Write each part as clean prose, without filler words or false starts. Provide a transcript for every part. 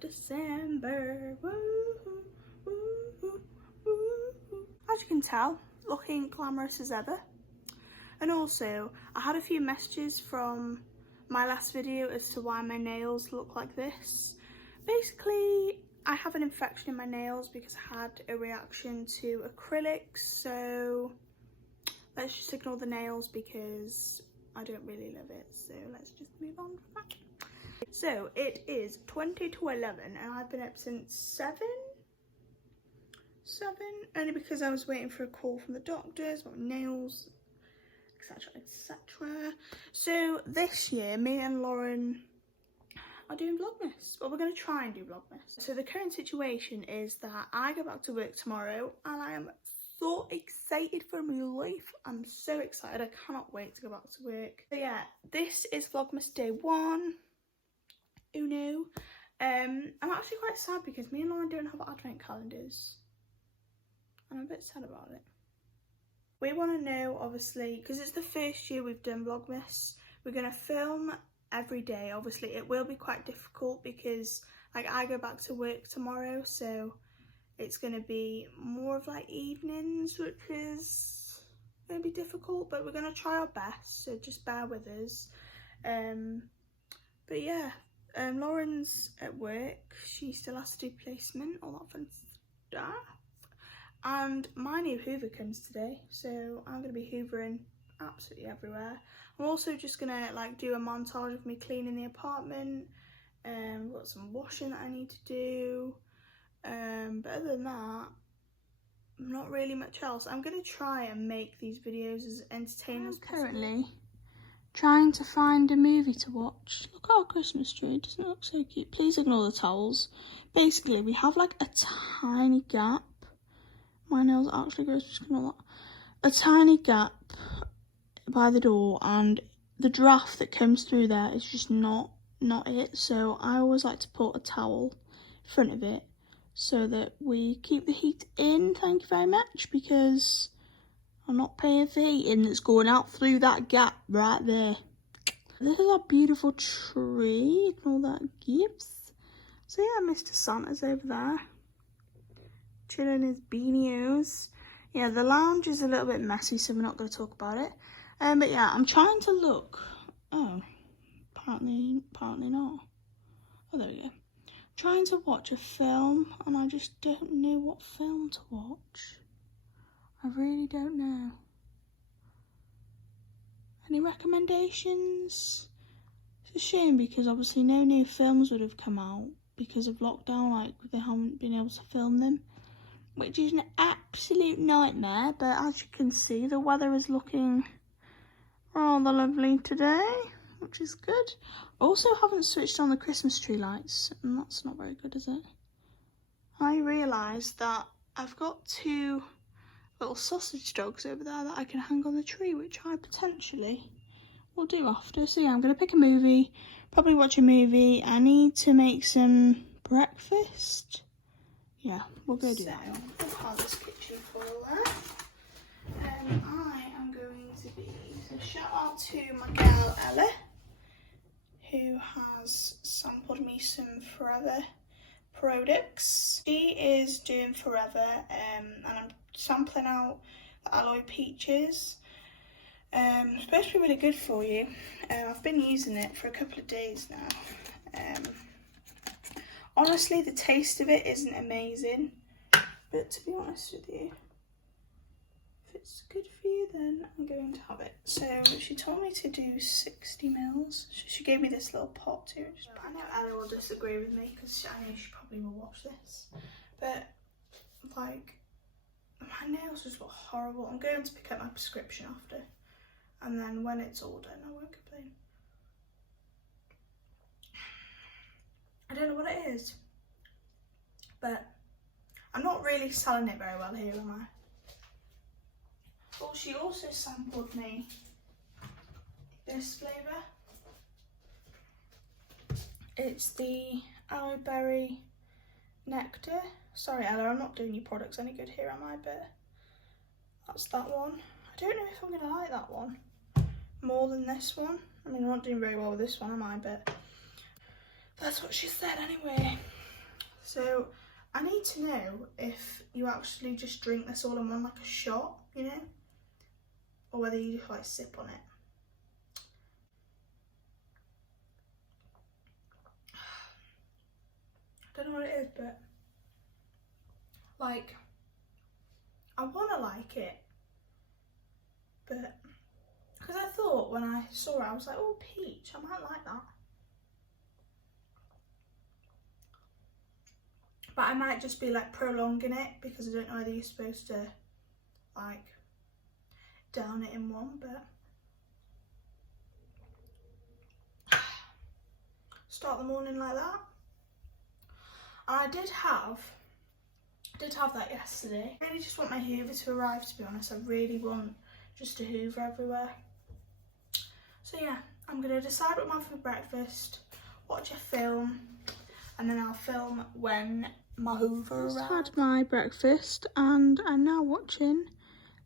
December. Woo, woo, woo, woo. As you can tell, looking glamorous as ever. And also, I had a few messages from my last video as to why my nails look like this. Basically, I have an infection in my nails because I had a reaction to acrylics, so let's just ignore the nails because I don't really love it, so let's just move on from that. So it is 20 to 11 and I've been up since 7, only because I was waiting for a call from the doctors about nails, etc, etc. So this year me and Lauren are doing Vlogmas. Well, we're going to try and do Vlogmas. So the current situation is that I go back to work tomorrow and I am so excited for my life. I'm so excited. I cannot wait to go back to work. So yeah, this is Vlogmas day 1. Uno. I'm actually quite sad because me and Lauren don't have advent calendars. I'm a bit sad about it. We want to know, obviously, because it's the first year we've done Vlogmas, we're going to film every day. Obviously it will be quite difficult because like I go back to work tomorrow, so it's going to be more of like evenings, which is going to be difficult, but we're going to try our best, so just bear with us. But yeah, Lauren's at work, she still has to do placement, all that fun stuff. And my new hoover comes today, so I'm going to be hoovering absolutely everywhere. I'm also just going to like do a montage of me cleaning the apartment. I've got some washing that I need to do. But other than that, not really much else. I'm going to try and make these videos as entertaining as possible. Currently trying to find a movie to watch. Look at our Christmas tree, doesn't it look so cute? Please ignore the towels. Basically, we have like a tiny gap. My nails are actually gross, just ignore that. A tiny gap by the door, and the draft that comes through there is just not it. So I always like to put a towel in front of it so that we keep the heat in. Thank you very much, because I'm not paying for heating that's going out through that gap right there. This is our beautiful tree and all that gifts. So yeah, Mr. Santa's over there, chilling his beanios. Yeah, the lounge is a little bit messy, so we're not going to talk about it. But yeah, I'm trying to look. Oh, apparently not. Oh, there we go. Trying to watch a film, and I just don't know what film to watch. I really don't know. Any recommendations? It's a shame because obviously no new films would have come out because of lockdown, like they haven't been able to film them, which is an absolute nightmare. But as you can see, the weather is looking rather lovely today, which is good. Also haven't switched on the Christmas tree lights, and that's not very good, is it? I realised that I've got 2 little sausage dogs over there that I can hang on the tree, which I potentially will do after. So yeah, I'm going to pick a movie, probably watch a movie. I need to make some breakfast. Yeah, we'll go do that. I'll have this kitchen full there. I am going to be, so shout out to my gal Ella, who has sampled me some Forever products. She is doing Forever, and I'm sampling out the aloe peaches. It's supposed to be really good for you. I've been using it for a couple of days now. Honestly, the taste of it isn't amazing, but to be honest with you, if it's good for you, then I'm going to have it. So she told me to do 60 mils. She gave me this little pot too. I know Ella will disagree with me because I know she probably will watch this, but like, my nails just look horrible. I'm going to pick up my prescription after, and then when it's all done, I won't complain. I don't know what it is, but I'm not really selling it very well here, am I? Well, she also sampled me this flavour. It's the aloe berry nectar. Sorry Ella, I'm not doing your products any good here, am I? But that's that one. I don't know if I'm going to like that one more than this one. I mean, I'm not doing very well with this one, am I? But that's what she said anyway. So I need to know if you actually just drink this all in one like a shot, you know, or whether you just like sip on it. I don't know what it is, but like I want to like it, but because I thought when I saw it I was like, oh, peach, I might like that. But I might just be like prolonging it because I don't know whether you're supposed to like down it in one, but start the morning like that. And I did have that yesterday. I really just want my Hoover to arrive, to be honest. I really want just to Hoover everywhere. So yeah, I'm gonna decide what I'm having for breakfast, watch a film, and then I'll film when my Hoover arrives. I've had my breakfast and I'm now watching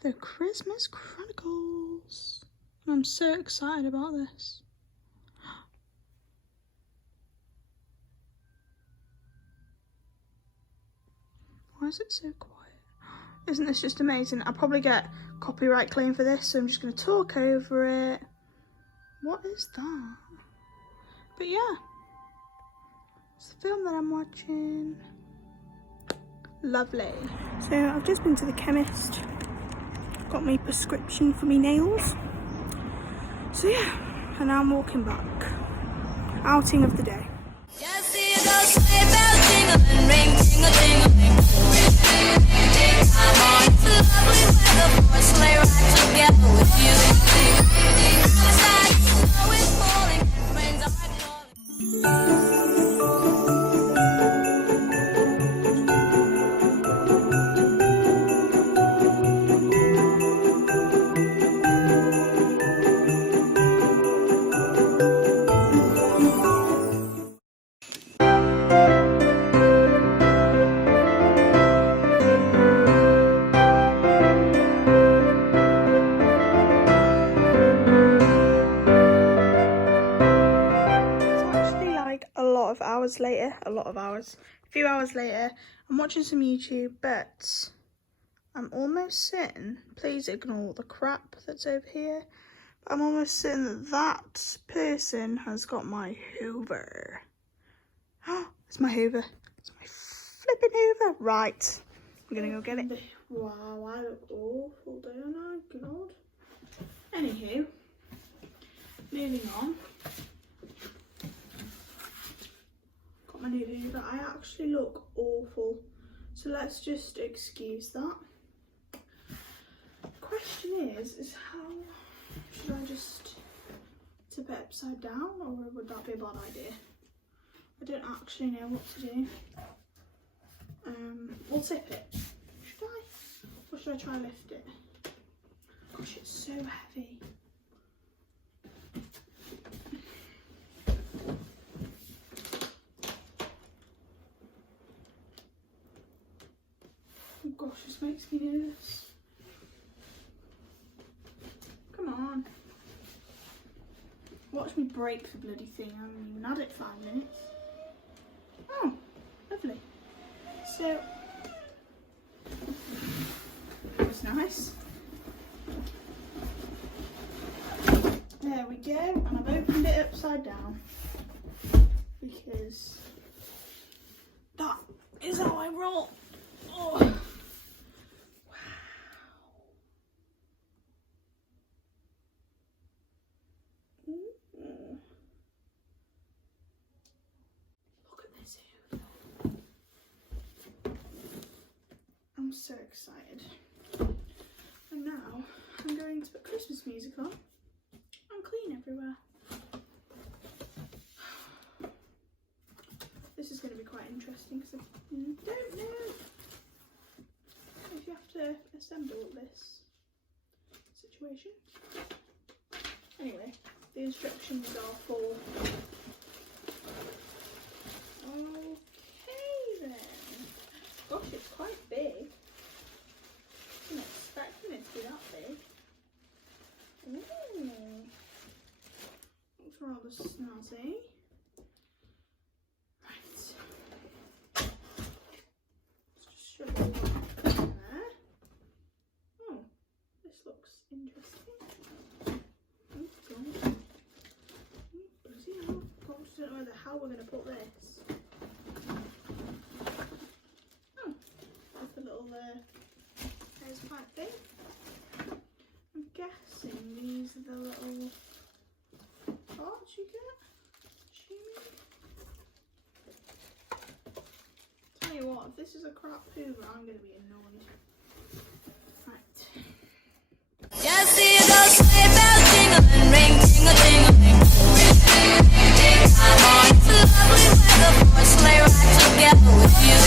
the Christmas Chronicles. And I'm so excited about this. Why is it so quiet? Isn't this just amazing? I'll probably get copyright claim for this, so I'm just going to talk over it. What is that? But yeah, it's the film that I'm watching. Lovely. So I've just been to the chemist, got my prescription for my nails. So yeah, and now I'm walking back. Outing of the day. A few hours later, I'm watching some YouTube, but I'm almost certain, please ignore the crap that's over here, but I'm almost certain that that person has got my Hoover. Oh, it's my Hoover. It's my flipping Hoover. Right, I'm gonna go get it. Wow, I look awful, don't I? God. Anywho, moving on. My new Hoover. I actually look awful, so let's just excuse that. The question is how should I just tip it upside down, or would that be a bad idea? I don't actually know what to do. We'll tip it. Should I? Or should I try and lift it? Gosh, it's so heavy. Gosh, this makes me nervous. Come on. Watch me break the bloody thing. I haven't even had it 5 minutes. Oh, lovely. So, that's nice. There we go. And I've opened it upside down because that is how I roll. Oh. I'm so excited. And now I'm going to put Christmas music on and clean everywhere. This is going to be quite interesting because I don't know if you have to assemble this situation. Anyway, the instructions are for... Okay then. Gosh, it's quite big. I wasn't expecting it to be that big. Ooh. Looks rather snazzy. Right. interesting. Oh, God. Bloody hell. I just don't know how we're going to put this. Oh, that's a little there's quite big. I'm guessing these are the little parts you get. Tell you what, if this is a crap Hoover, I'm going to be annoyed. Right. Just see those sleigh bells jingling, ring, tingle, tingling. I'm on the lovely weather for a sleigh ride together with you.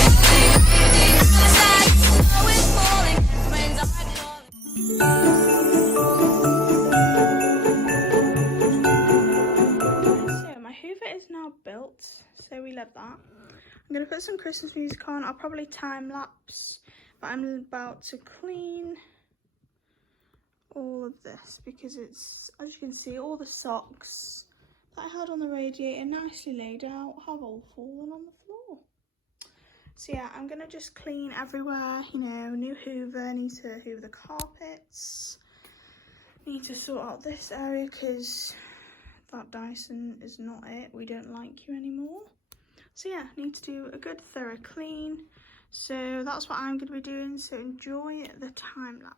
Besides, the snow is falling and friends are calling. So my Hoover is now built, so we love that. I'm going to put some Christmas music on. I'll probably time lapse, but I'm about to clean all of this because it's, as you can see, all the socks that I had on the radiator nicely laid out have all fallen on the floor. So yeah, I'm going to just clean everywhere, you know, new Hoover, need to hoover the carpets, need to sort out this area because that Dyson is not it, we don't like you anymore. So yeah, need to do a good thorough clean. So that's what I'm going to be doing, so enjoy the time lapse.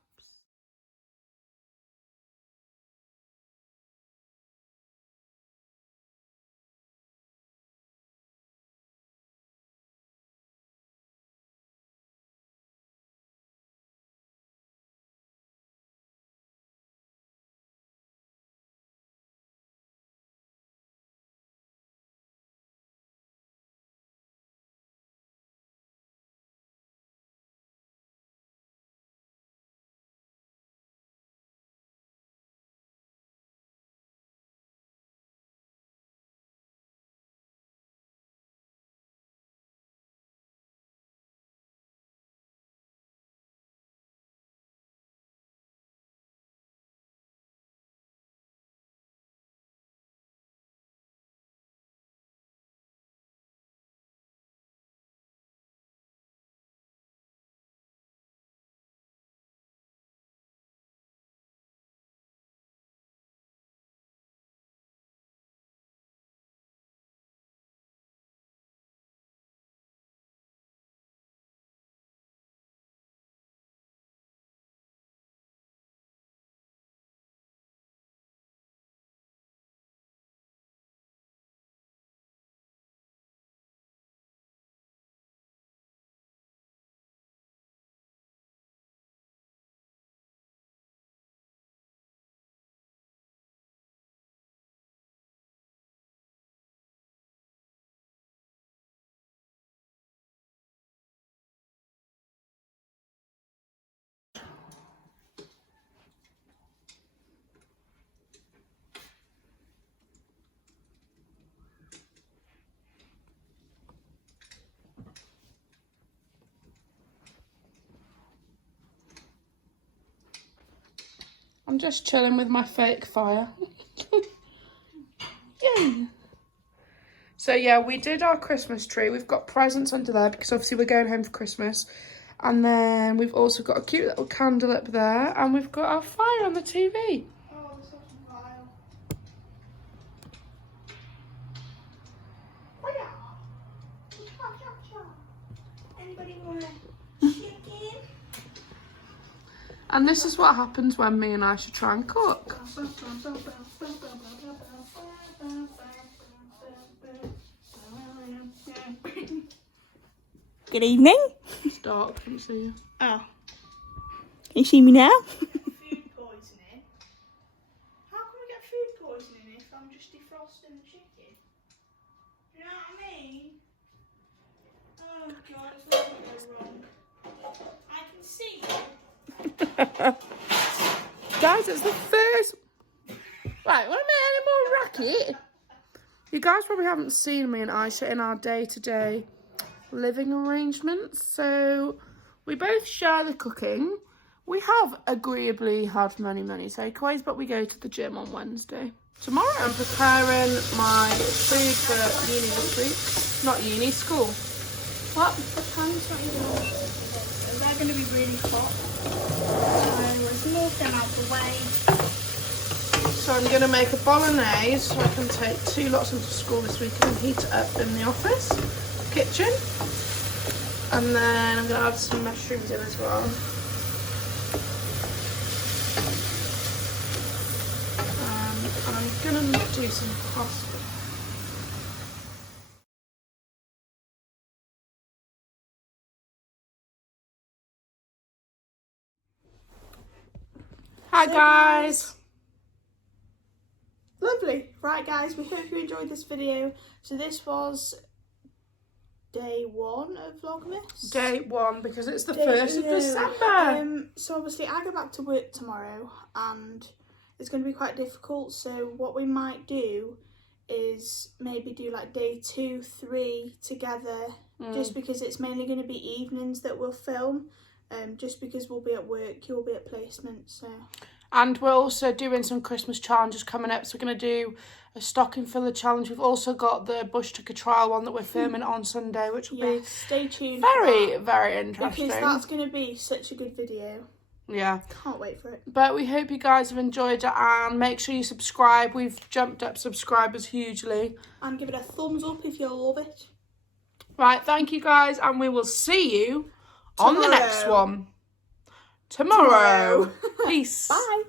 I'm just chilling with my fake fire. Yay! So yeah, we did our Christmas tree. We've got presents under there because obviously we're going home for Christmas. And then we've also got a cute little candle up there. And we've got our fire on the TV. Oh, this is vile. Anybody want chicken? And this is what happens when me and Aisha try and cook. Good evening. It's dark, can't see you. Oh. Can you see me now? Food poisoning. How can we get food poisoning if I'm just defrosting the chicken? You know what I mean? Oh God, it's not going to go wrong. I can see you. Guys, it's the first... Right, want to make any more racket? You guys probably haven't seen me and Aisha in our day-to-day living arrangements. So we both share the cooking. We have agreeably had many takeaways, but we go to the gym on Wednesday. Tomorrow I'm preparing my food for uni this week. Not uni, school. What? The pan's not even on. They're going to be really hot. So let's move them out the way. So I'm going to make a bolognese so I can take 2 lots into school this week and heat it up in the office, kitchen. And then I'm going to add some mushrooms in as well. And I'm going to do some pasta. Hi guys! Lovely. Right guys, we hope you enjoyed this video. So this was day 1 of Vlogmas. Day 1 because it's the 1st of December. So obviously I go back to work tomorrow and it's going to be quite difficult. So what we might do is maybe do like day 2, 3 together, just because it's mainly going to be evenings that we'll film. Just because we'll be at work, you'll be at placement, so. And we're also doing some Christmas challenges coming up. So we're going to do a stocking filler challenge. We've also got the Bush Tucker trial one that we're filming on Sunday, which will be stay tuned. very, very interesting. Because that's going to be such a good video. Yeah. Can't wait for it. But we hope you guys have enjoyed it and make sure you subscribe. We've jumped up subscribers hugely. And give it a thumbs up if you love it. Right, thank you guys, and we will see you on the next one tomorrow. Peace. Bye.